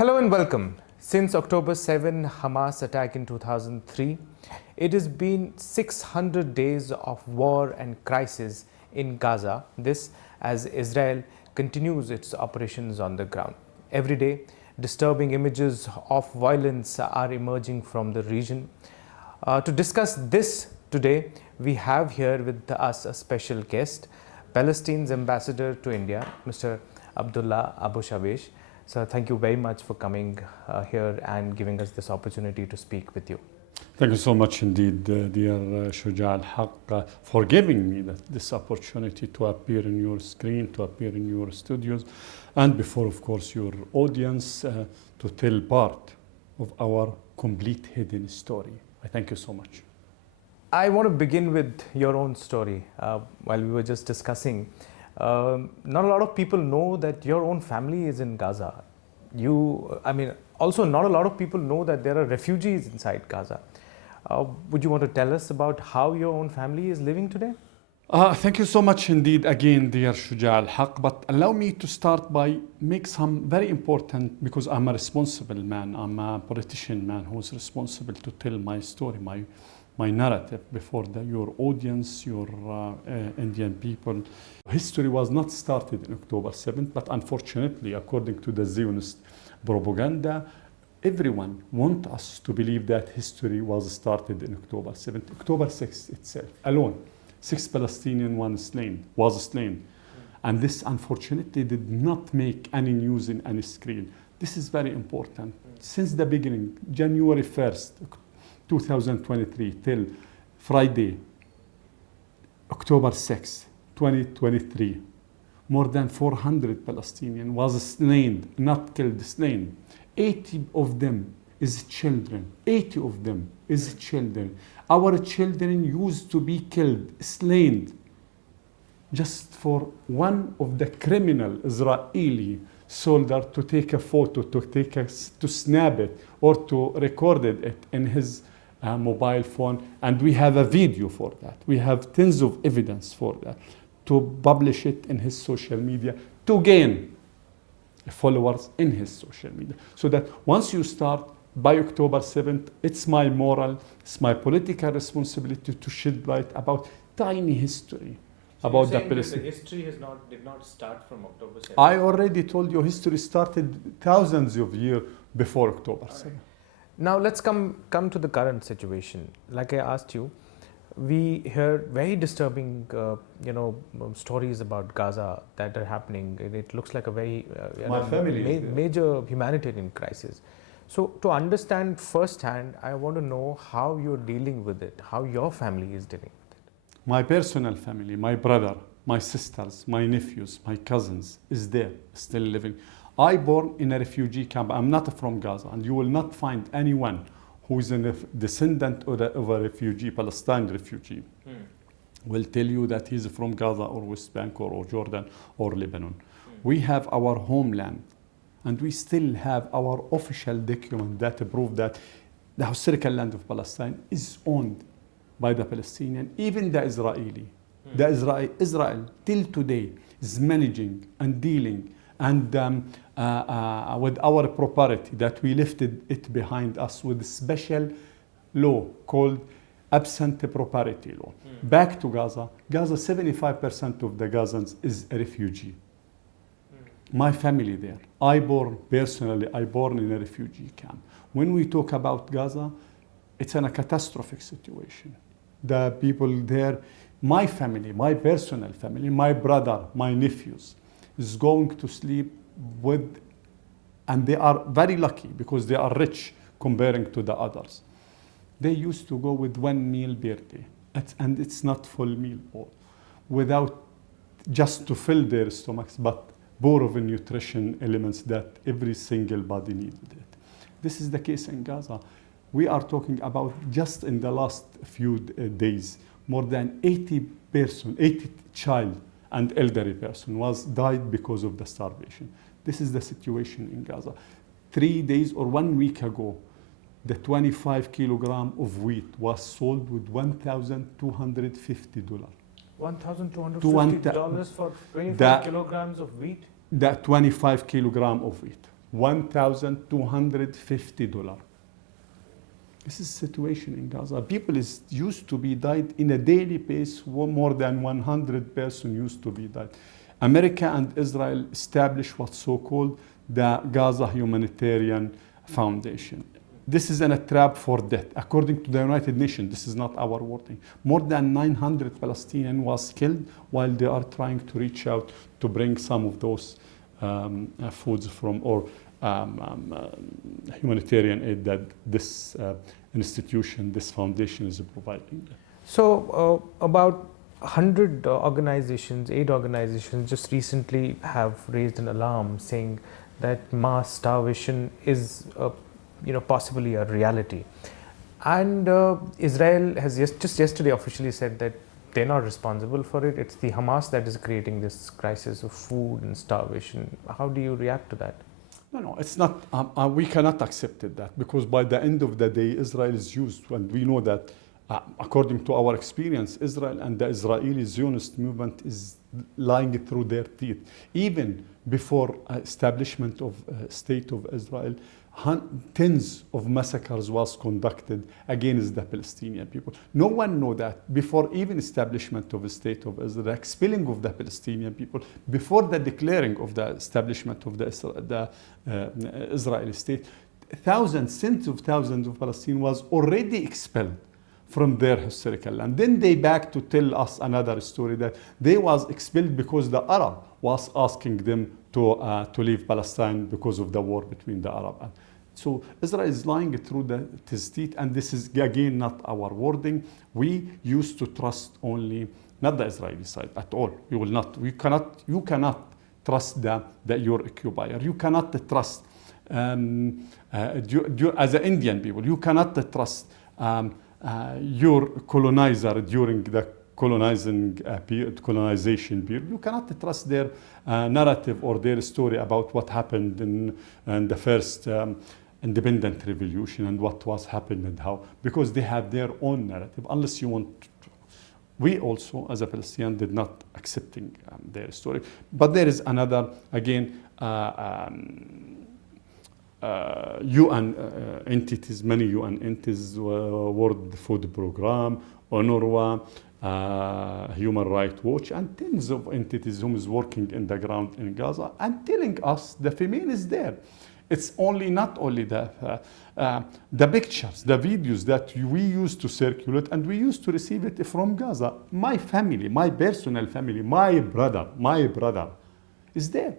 Hello and welcome. Since October 7 Hamas attack in 2003, it has been 600 days of war and crisis in Gaza. This as Israel continues its operations on the ground. Every day, disturbing images of violence are emerging from the region. To discuss this today, we have here with us a special guest, Palestine's ambassador to India, Mr. Abdullah Abu Shawesh. So thank you very much for coming here and giving us this opportunity to speak with you. Thank you so much indeed, dear Shuja al-Haq, for giving me this opportunity to appear in your screen, to appear in your studios, and before, of course, your audience to tell part of our complete hidden story. I thank you so much. I want to begin with your own story. While we were just discussing, not a lot of people know that your own family is in Gaza. Also not a lot of people know that there are refugees inside Gaza. Would you want to tell us about how your own family is living today? Thank you so much indeed again, dear Shuja al-Haq. But allow me to start by make some very important, because I'm a responsible man, I'm a politician man who's responsible to tell my story, my narrative before your audience, your Indian people. History was not started on October 7th, but unfortunately, according to the Zionist propaganda, everyone wants us to believe that history was started in October 7th. October 6th itself, alone, 6 Palestinians was slain. And this unfortunately did not make any news in any screen. This is very important. Since the beginning, January 1st, 2023 till Friday, October 6, 2023, more than 400 Palestinians was slain, not killed, slain. 80 of them is children. 80 of them is children. Our children used to be killed, slain, just for one of the criminal Israeli soldier to take a photo, to snap it, or to record it in his mobile phone, and we have a video for that. We have tons of evidence for that, to publish it in his social media, to gain followers in his social media. So that once you start by October 7th, it's my moral, it's my political responsibility to shed light about tiny history. So about the history did not start from October 7th? I already told you history started thousands of years before October 7th. Right. Now let's come to the current situation. Like I asked you, we hear very disturbing, stories about Gaza that are happening. It looks like a very major humanitarian crisis. So to understand firsthand, I want to know how you're dealing with it, how your family is dealing with it. My personal family, my brother, my sisters, my nephews, my cousins is there, still living. I born in a refugee camp. I'm not from Gaza, and you will not find anyone who is a descendant of a refugee, Palestine refugee, will tell you that he's from Gaza or West Bank or Jordan or Lebanon. We have our homeland, and we still have our official document that prove that the historical land of Palestine is owned by the Palestinian, even the Israeli. Israel till today is managing and dealing and with our property that we lifted it behind us with a special law called absent property law. Back to Gaza, 75% of the Gazans is a refugee. My family there, I born in a refugee camp. When we talk about Gaza, it's in a catastrophic situation. The people there, my family, my personal family, my brother, my nephews, is going to sleep with, and they are very lucky because they are rich comparing to the others. They used to go with one meal per day, and it's not full meal, without just to fill their stomachs, but poor of nutrition elements that every single body needed it. This is the case in Gaza. We are talking about just in the last few days, more than 80 child and elderly person died because of the starvation. This is the situation in Gaza. 3 days or 1 week ago, the 25 kilogram of wheat was sold with $1,250. $1,250 for 25 kilograms of wheat? That 25 kilogram of wheat. $1,250. This is the situation in Gaza. People used to be died in a daily pace. More than 100 persons used to be died. America and Israel established what's so-called the Gaza Humanitarian Foundation. This is a trap for death. According to the United Nations, this is not our wording. More than 900 Palestinians was killed while they are trying to reach out to bring some of those foods from or humanitarian aid that this institution, this foundation is providing. So about 100 organizations, 8 organizations just recently have raised an alarm saying that mass starvation is possibly a reality. And Israel has just yesterday officially said that they're not responsible for it. It's the Hamas that is creating this crisis of food and starvation. How do you react to that? No, it's not. We cannot accept it that, because by the end of the day, Israel is used, and we know that according to our experience, Israel and the Israeli Zionist movement is lying through their teeth. Even before establishment of State of Israel, tens of massacres was conducted against the Palestinian people. No one know that before even establishment of the State of Israel, the expelling of the Palestinian people, before the declaring of the establishment of the Israeli state, tens of thousands of Palestinians was already expelled from their historical land. Then they back to tell us another story that they was expelled because the Arab was asking them to leave Palestine because of the war between the Arab. So Israel is lying through his teeth, and this is again not our wording. We used to trust only not the Israeli side at all. You cannot trust your occupier. You cannot trust as an Indian people. You cannot trust your colonizer during the colonization period. You cannot trust their narrative or their story about what happened in the first independent revolution and what was happening and how, because they have their own narrative. Unless you want, we also as a Palestinian did not accepting their story. But there is another, again, UN entities, many UN entities, World Food Program, UNRWA, Human Rights Watch, and tens of entities who is working in the ground in Gaza and telling us the famine is there. It's not only the pictures, the videos that we used to circulate, and we used to receive it from Gaza. My family, my personal family, my brother is there.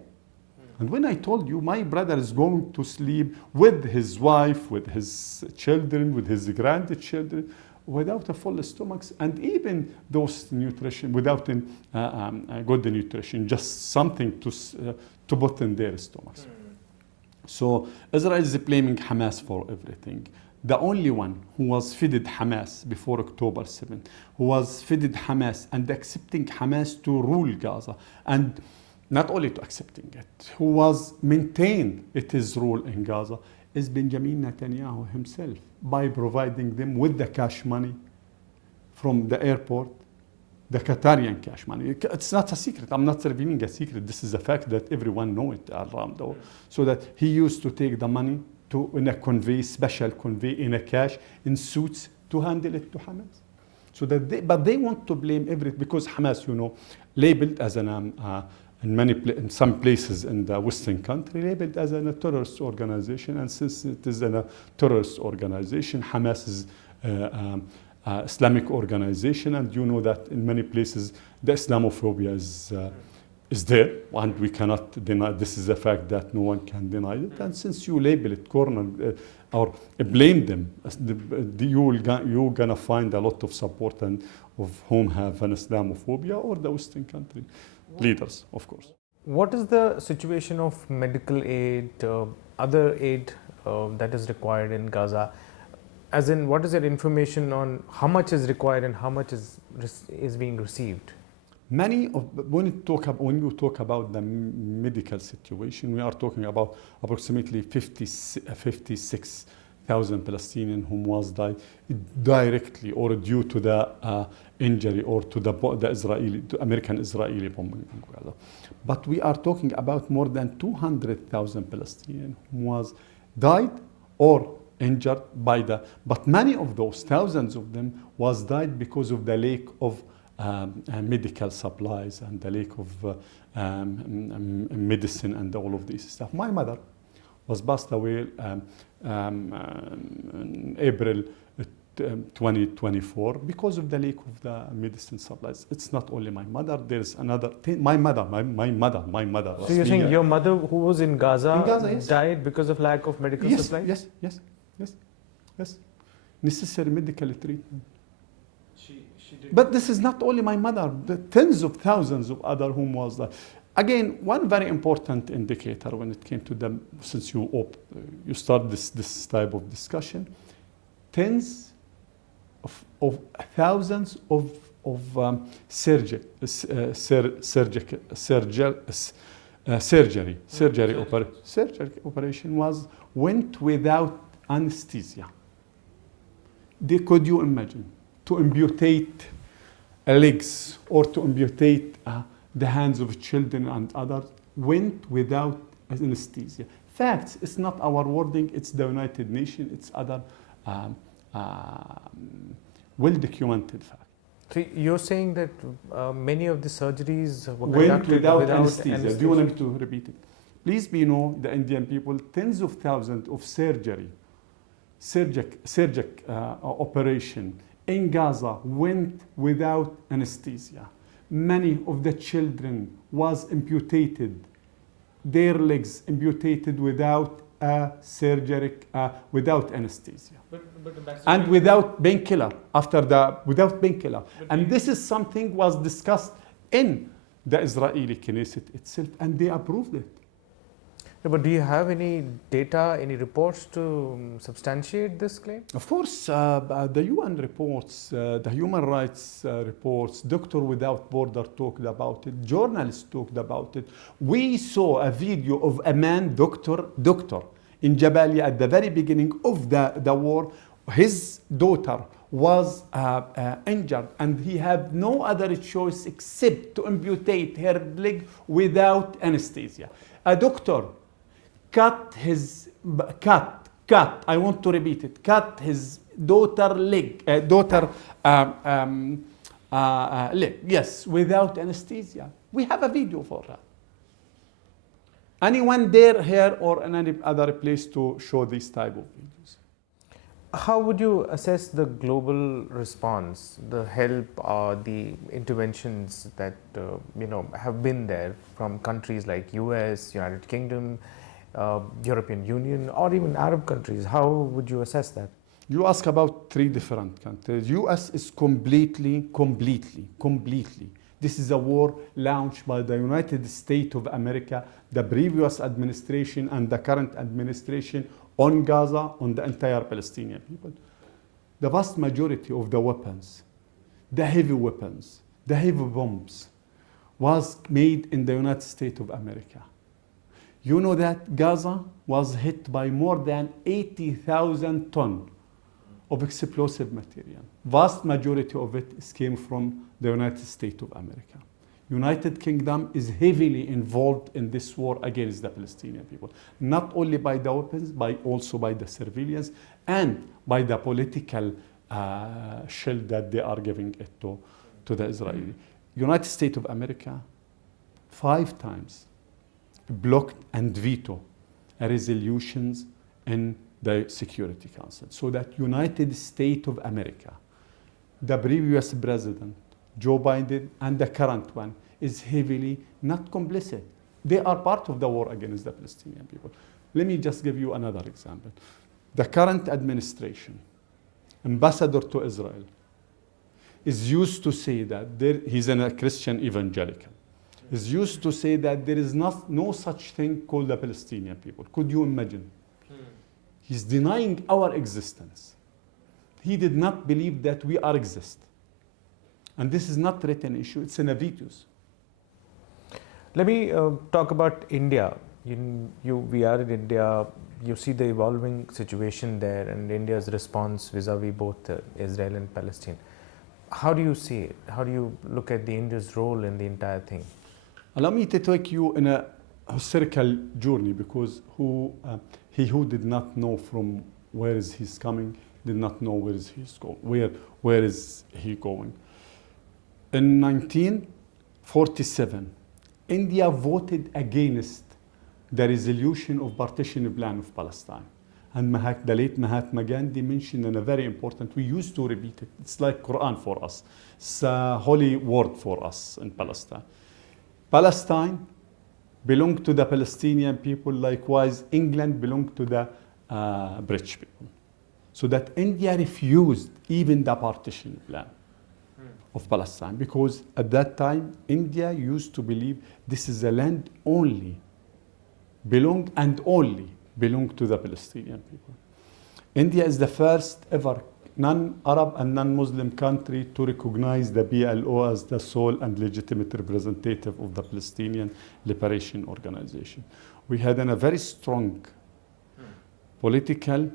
And when I told you my brother is going to sleep with his wife, with his children, with his grandchildren, without a full stomach, and even those nutrition, without good nutrition, just something to put in their stomachs. So Israel is blaming Hamas for everything. The only one who was fed Hamas before October 7th, who was fed Hamas and accepting Hamas to rule Gaza, and not only to accepting it, who was maintained his rule in Gaza, is Benjamin Netanyahu himself, by providing them with the cash money from the airport, the Qatarian cash money. It's not a secret. I'm not revealing a secret. This is a fact that everyone knows it around the world. So that he used to take the money in a special convey in a cash, in suits, to handle it to Hamas. So that but they want to blame everything, because Hamas, labeled as in some places in the Western country, labeled as a terrorist organization. And since it is a terrorist organization, Hamas is Islamic organization, and you know that in many places the Islamophobia is there, and we cannot deny. This is a fact that no one can deny it. And since you label it, or blame them, you're gonna find a lot of support and of whom have an Islamophobia, or the Western country leaders, of course. What is the situation of medical aid, other aid that is required in Gaza? As in, what is your information on how much is required and how much is being received? When you talk about the medical situation, we are talking about approximately 56,000 Palestinians who was died directly or due to the injury or to the American-Israeli bombing in Gaza. But we are talking about more than 200,000 Palestinians who was died or injured by the, but many of those, thousands of them, was died because of the lack of medical supplies and the lack of medicine and all of this stuff. My mother was passed away in April 2024 because of the lack of the medicine supplies. It's not only my mother, there's another thing. My mother. So you're saying your mother, who was in Gaza, yes, died because of lack of medical supplies? Yes. Necessary medical treatment. But this is not only my mother, the tens of thousands of other whom was that. Again, one very important indicator when it came to them, since you start this type of discussion, tens of thousands of surgery operation went without anesthesia. Could you imagine to amputate legs or to amputate the hands of children and others went without anesthesia? Facts. It's not our wording. It's the United Nations. It's other well-documented facts. So you're saying that many of the surgeries were went conducted without anesthesia. Do you want me to repeat it? Please be know, the Indian people, tens of thousands of surgical operation in Gaza went without anesthesia. Many of the children was amputated, their legs amputated without surgery, without anesthesia. And without painkiller, without painkiller. And this is something was discussed in the Israeli Knesset itself, and they approved it. No, but do you have any data, any reports to substantiate this claim? Of course, the UN reports, the human rights reports, Doctor Without Border talked about it, journalists talked about it. We saw a video of a man, doctor in Jabalia at the very beginning of the war. His daughter was injured and he had no other choice except to amputate her leg without anesthesia. A doctor cut his I want to repeat it, cut his daughter leg, leg, yes, without anesthesia. We have a video for that. Anyone there, here, or in any other place to show this type of videos? How would you assess the global response, the help or the interventions that have been there from countries like US, United Kingdom, European Union, or even Arab countries? How would you assess that? You ask about three different countries. US is completely. This is a war launched by the United States of America, the previous administration and the current administration on Gaza, on the entire Palestinian people. The vast majority of the weapons, the heavy weapons, the heavy bombs, was made in the United States of America. You know that Gaza was hit by more than 80,000 tons of explosive material. Vast majority of it came from the United States of America. United Kingdom is heavily involved in this war against the Palestinian people, not only by the weapons, but also by the civilians and by the political shield that they are giving it to the Israeli. United States of America 5 times blocked and vetoed resolutions in the Security Council, so that United States of America, the previous president, Joe Biden, and the current one, is heavily not complicit. They are part of the war against the Palestinian people. Let me just give you another example. The current administration, ambassador to Israel, is used to say that he's a Christian evangelical, is used to say that there is no such thing called the Palestinian people. Could you imagine? He's denying our existence. He did not believe that we are exist. And this is not written issue, it's in a vetos. Let me talk about India. We are in India, you see the evolving situation there and India's response vis-a-vis both Israel and Palestine. How do you see it? How do you look at the India's role in the entire thing? Allow me to take you in a historical journey, because he who did not know from where is he's coming did not know where is he's going. Where is he going? In 1947, India voted against the resolution of partition plan of Palestine. And the late Mahatma Gandhi mentioned in a very important, we used to repeat it. It's like Quran for us. It's a holy word for us in Palestine. Palestine belonged to the Palestinian people. Likewise, England belonged to the British people. So that India refused even the partition plan of Palestine, because at that time, India used to believe this is a land only belong to the Palestinian people. India is the first ever non-Arab and non-Muslim country to recognize the PLO as the sole and legitimate representative of the Palestinian Liberation Organization. We had a very strong political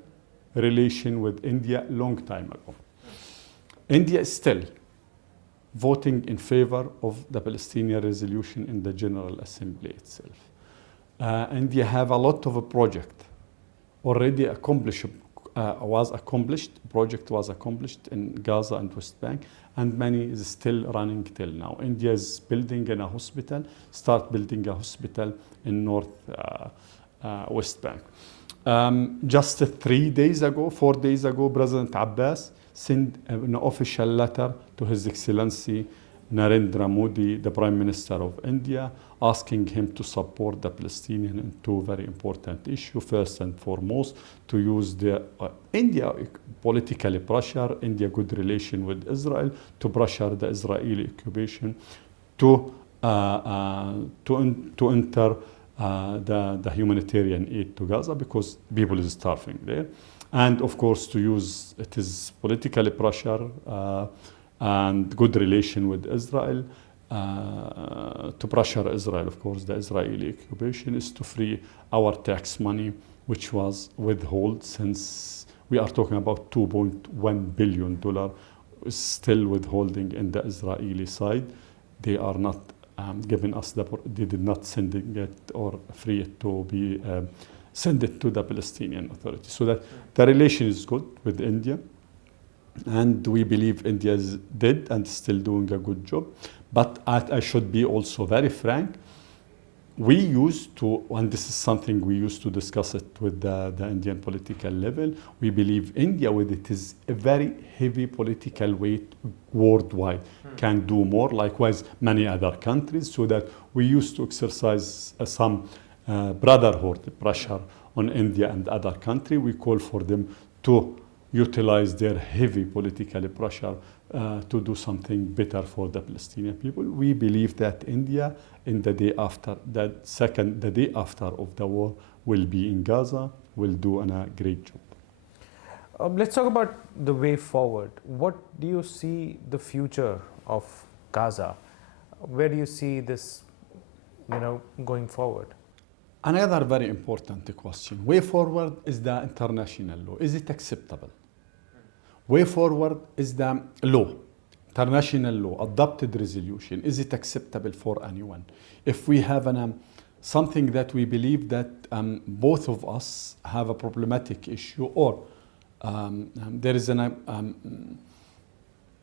relation with India long time ago. India is still voting in favor of the Palestinian resolution in the General Assembly itself. India have a lot of a project already accomplished, project was accomplished in Gaza and West Bank, and many is still running till now. India is building a hospital, start building a hospital in North West Bank. Just 4 days ago, President Abbas sent an official letter to His Excellency Narendra Modi, the Prime Minister of India, asking him to support the Palestinians in two very important issues. First and foremost, to use the India politically pressure, India good relation with Israel, to pressure the Israeli occupation to enter the humanitarian aid to Gaza, because people is starving there. And of course, to use it is politically pressure and good relation with Israel, to pressure Israel. Of course, the Israeli occupation is to free our tax money, which was withheld since we are talking about $2.1 billion still withholding in the Israeli side. They are not giving us they did not send it or free it to be send it to the Palestinian Authority. So that the relation is good with India, and we believe India did and still doing a good job. But I should be also very frank, we used to, and this is something we used to discuss it with the Indian political level, we believe India, with it is a very heavy political weight worldwide, can do more, likewise many other countries, so that we used to exercise some brotherhood pressure on India and other countries. We call for them to utilize their heavy political pressure to do something better for the Palestinian people. We believe that India, in the day after the day after of the war, will be in Gaza, will do a great job. Let's talk about the way forward. What do you see the future of Gaza? Where do you see this, going forward? Another very important question. Way forward is the international law. Is it acceptable? Way forward is the law, international law, adopted resolution. Is it acceptable for anyone? If we have something that we believe that both of us have a problematic issue, or there is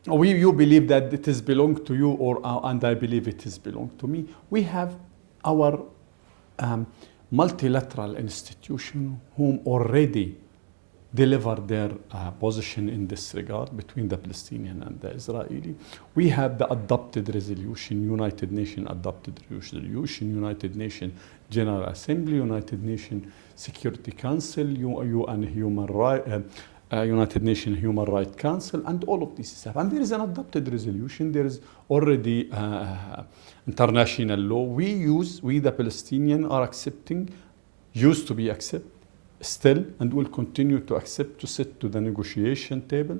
you believe that it is belong to you, and I believe it is belong to me. We have our multilateral institution whom already delivered their position in this regard between the Palestinian and the Israeli. We have the adopted resolution, United Nations adopted resolution, United Nations General Assembly, United Nations Security Council, UN Human Rights, United Nations Human Rights Council, and all of these stuff. And there is an adopted resolution. There is already international law. We the Palestinians are accepting, used to be accepted, still, and will continue to accept to sit to the negotiation table.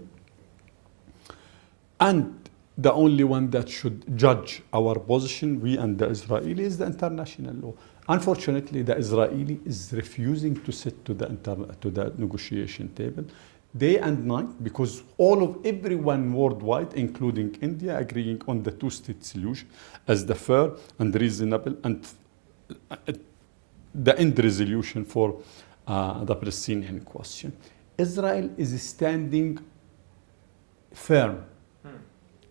And the only one that should judge our position, we and the Israeli, is the international law. Unfortunately, the Israeli is refusing to sit to the negotiation table. day and night, because everyone worldwide, including India, agreeing on the two-state solution as the fair and reasonable and the end resolution for the Palestinian question. Israel is standing firm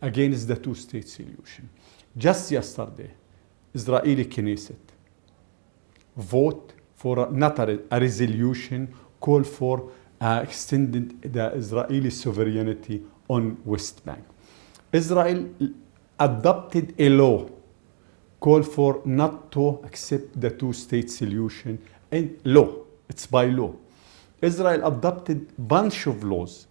against the two-state solution. Just yesterday, Israeli Knesset vote for not a resolution call for extending the Israeli sovereignty on West Bank. Israel adopted a law call for not to accept the two-state solution and law. It's by law. Israel adopted a bunch of laws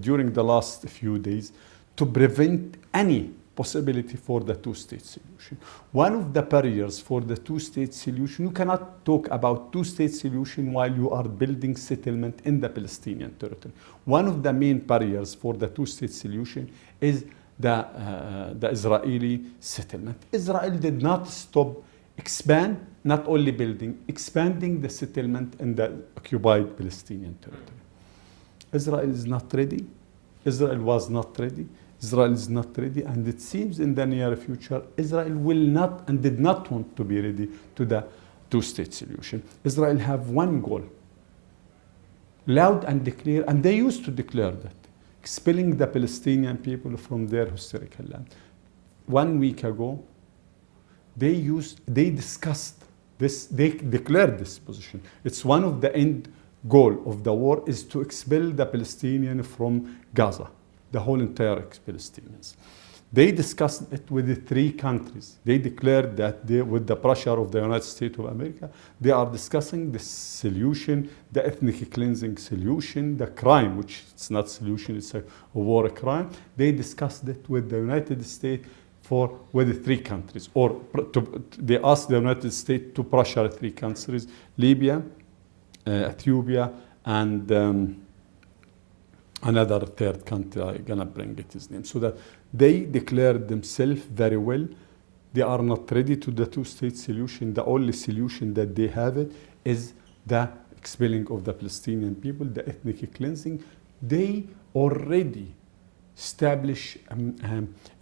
during the last few days to prevent any possibility for the two-state solution. One of the barriers for the two-state solution, you cannot talk about two-state solution while you are building settlement in the Palestinian territory. One of the main barriers for the two-state solution is the Israeli settlement. Israel did not stop not only expanding the settlement in the occupied Palestinian territory. Israel is not ready. Israel was not ready. Israel is not ready, and it seems in the near future, Israel will not and did not want to be ready to the two-state solution. Israel have one goal, loud and clear, and they used to declare that, expelling the Palestinian people from their historical land. 1 week ago, they discussed this, they declared this position. It's one of the end goal of the war is to expel the Palestinians from Gaza, the whole entire Palestinians. They discussed it with the 3 countries. They declared that with the pressure of the United States of America, they are discussing the solution, the ethnic cleansing solution, the crime, which it's not solution, it's a war crime. They discussed it with the United States with the 3 countries, they asked the United States to pressure 3 countries, Libya, Ethiopia, and another 3rd country, I'm gonna bring it his name, so that they declared themselves very well. They are not ready to the two-state solution. The only solution that they have is the expelling of the Palestinian people, the ethnic cleansing. They already establish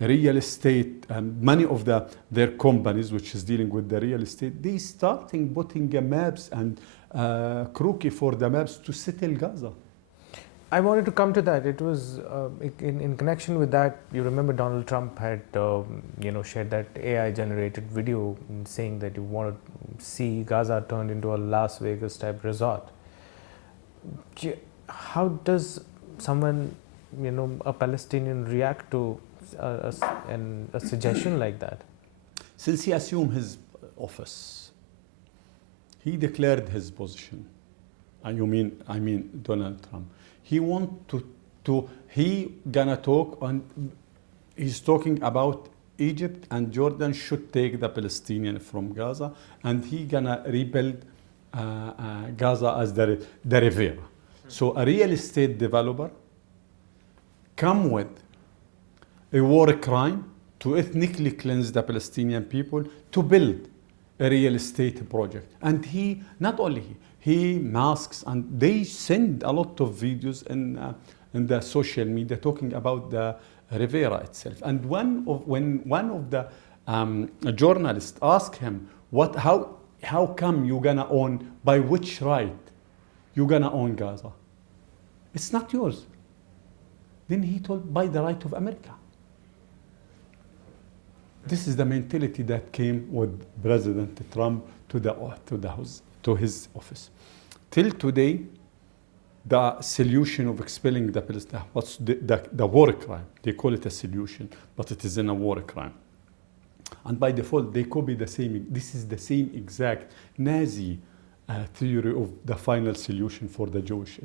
real estate, many of their companies, which is dealing with the real estate, they starting putting maps and croquis for the maps to settle Gaza. I wanted to come to that. It was in connection with that. You remember Donald Trump had shared that AI-generated video saying that you want to see Gaza turned into a Las Vegas type resort. How does someone, a Palestinian, react to a suggestion like that? Since he assumed his office, he declared his position. I mean Donald Trump. He he gonna talk on, he's talking about Egypt and Jordan should take the Palestinian from Gaza, and he gonna rebuild Gaza as the Riviera. So a real estate developer come with a war crime to ethnically cleanse the Palestinian people to build a real estate project. And he masks, and they send a lot of videos in the social media talking about the Riviera itself. And when one of the journalists asked him, how come you're gonna own, by which right you're gonna own Gaza? It's not yours. Then he told, by the right of America. This is the mentality that came with President Trump to his office. Till today, the solution of expelling the Palestinians, what's the war crime? They call it a solution, but it is in a war crime. And by default, they copy the same. This is the same exact Nazi theory of the final solution for the Jewish,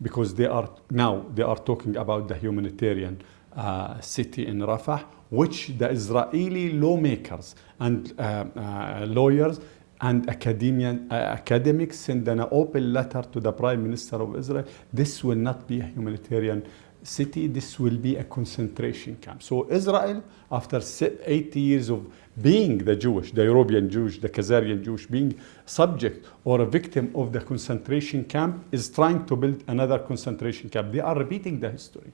because they are talking about the humanitarian city in Rafah, which the Israeli lawmakers and lawyers and academics send an open letter to the Prime Minister of Israel. This will not be a humanitarian city, this will be a concentration camp. So Israel, after 80 years of being the Jewish, the European Jewish, the Khazarian Jewish, being subject or a victim of the concentration camp, is trying to build another concentration camp. They are repeating the history.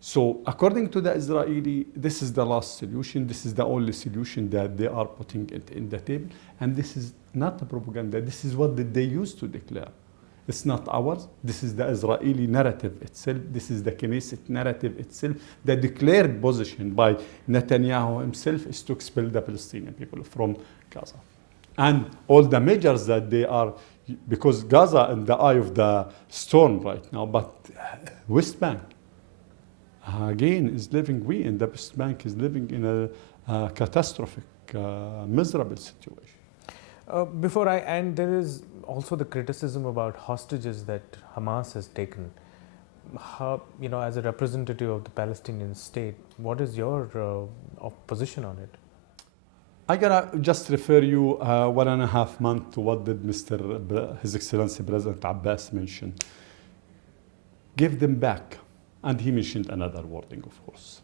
So according to the Israeli, this is the last solution. This is the only solution that they are putting it in the table. And this is not a propaganda. This is what they used to declare. It's not ours. This is the Israeli narrative itself. This is the Knesset narrative itself. The declared position by Netanyahu himself is to expel the Palestinian people from Gaza. And all the measures that they are, because Gaza in the eye of the storm right now, but West Bank, again, is living, we in the West Bank is living in a catastrophic, miserable situation. Before I end, there is also the criticism about hostages that Hamas has taken. How, as a representative of the Palestinian state, what is your position on it? I gotta just refer you 1.5 months to what did His Excellency President Abbas mention. Give them back. And he mentioned another wording, of course.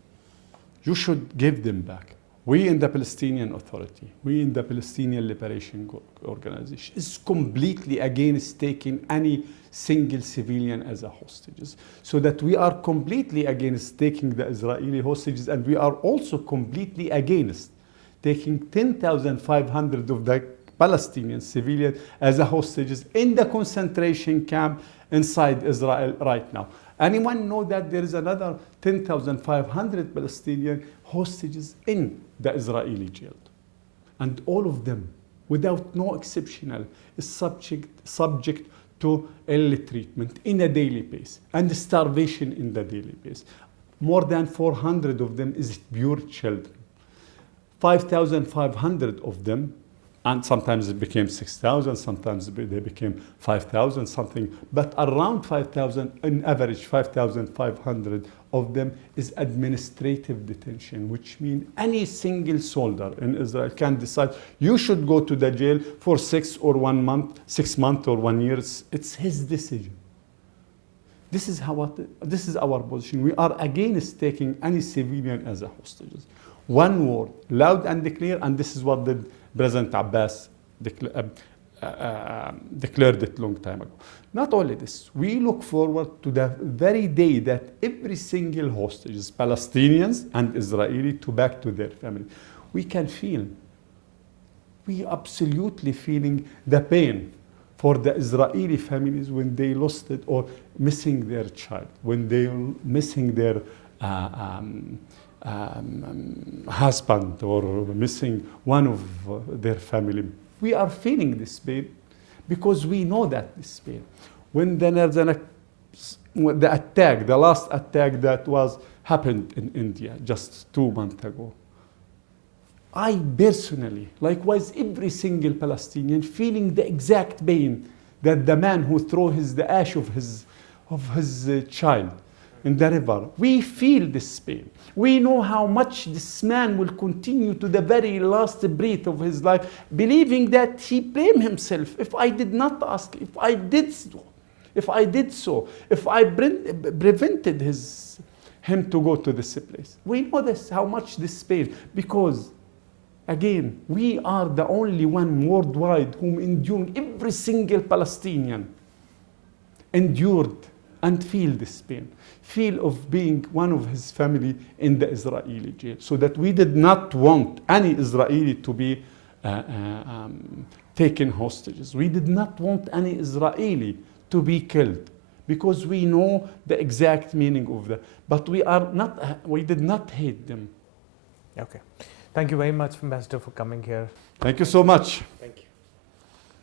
You should give them back. We in the Palestinian Authority, we in the Palestinian Liberation Organization is completely against taking any single civilian as a hostages. So that we are completely against taking the Israeli hostages, and we are also completely against taking 10,500 of the Palestinian civilians as a hostages in the concentration camp inside Israel right now. Anyone know that there is another 10,500 Palestinian hostages in the Israeli jail? And all of them, without no exceptional, is subject to ill treatment in a daily basis and starvation in the daily basis. More than 400 of them is pure children. 5,500 of them, and sometimes it became 6,000, sometimes they became 5,000 something, but around 5,000, on average 5,500 of them is administrative detention, which means any single soldier in Israel can decide you should go to the jail for 6 months or 1 year. It's his decision. This is our position. We are against taking any civilian as a hostage. One word, loud and clear, and this is what President Abbas declared it long time ago. Not only this, we look forward to the very day that every single hostages, Palestinians and Israeli, to back to their family. We absolutely feeling the pain for the Israeli families when they lost it or missing their child, when they missing their husband or missing one of their family. We are feeling this pain because we know that this pain. When the last attack that happened in India just 2 months ago, I personally, likewise every single Palestinian, feeling the exact pain that the man who threw the ash of his child in the river. We feel this pain. We know how much this man will continue to the very last breath of his life, believing that he blamed himself. If I did not ask, if I did so, if I prevented him to go to this place. We know how much this pain, because again, we are the only one worldwide whom enduring, every single Palestinian endured and feel this pain. Feel of being one of his family in the Israeli jail. So that we did not want any Israeli to be taken hostages. We did not want any Israeli to be killed, because we know the exact meaning of that. But we did not hate them. Okay. Thank you very much, Ambassador, for coming here. Thank you so much. Thank you.